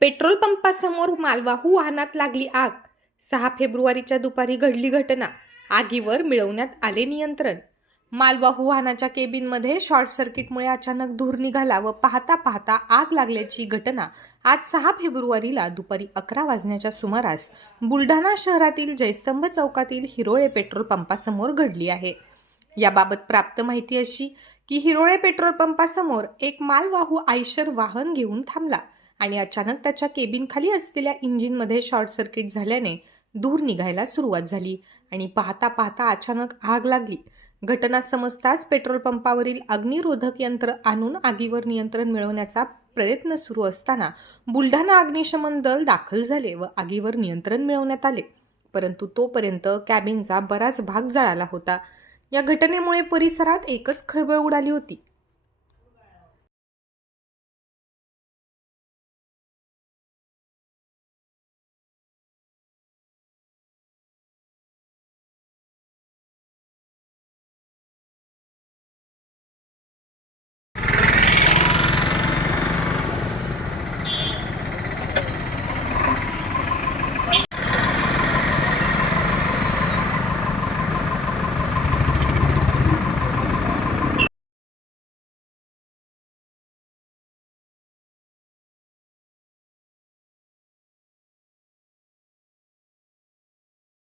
Petrol पंपासमोर मालवाहू वाहनात लागली आग. सहा फेब्रुवारीच्या दुपारी घडली घटना. आगीवर मिळवण्यात आले नियंत्रण. मालवाहू वाहनाच्या केबिनमध्ये शॉर्ट सर्किटमुळे अचानक धूर निघाला व पाहता पाहता आग लागल्याची घटना आज सहा फेब्रुवारीला दुपारी अकरा वाजण्याच्या सुमारास बुलढाणा शहरातील जयस्तंभ चौकातील हिरोळे पेट्रोल पंपासमोर घडली आहे. याबाबत प्राप्त माहिती अशी की हिरोळे पेट्रोल पंपासमोर एक मालवाहू आयशर वाहन घेऊन थांबला आणि अचानक त्याच्या केबिनखाली असलेल्या इंजिनमध्ये शॉर्ट सर्किट झाल्याने दूर निघायला सुरुवात झाली आणि पाहता पाहता अचानक आग लागली. घटना समजताच पेट्रोल पंपावरील अग्निरोधक यंत्र आणून आगीवर नियंत्रण मिळवण्याचा प्रयत्न सुरू असताना बुलढाणा अग्निशमन दल दाखल झाले व आगीवर नियंत्रण मिळवण्यात आले. परंतु तोपर्यंत कॅबिनचा बराच भाग जळाला होता. या घटनेमुळे परिसरात एकच खळबळ उडाली होती.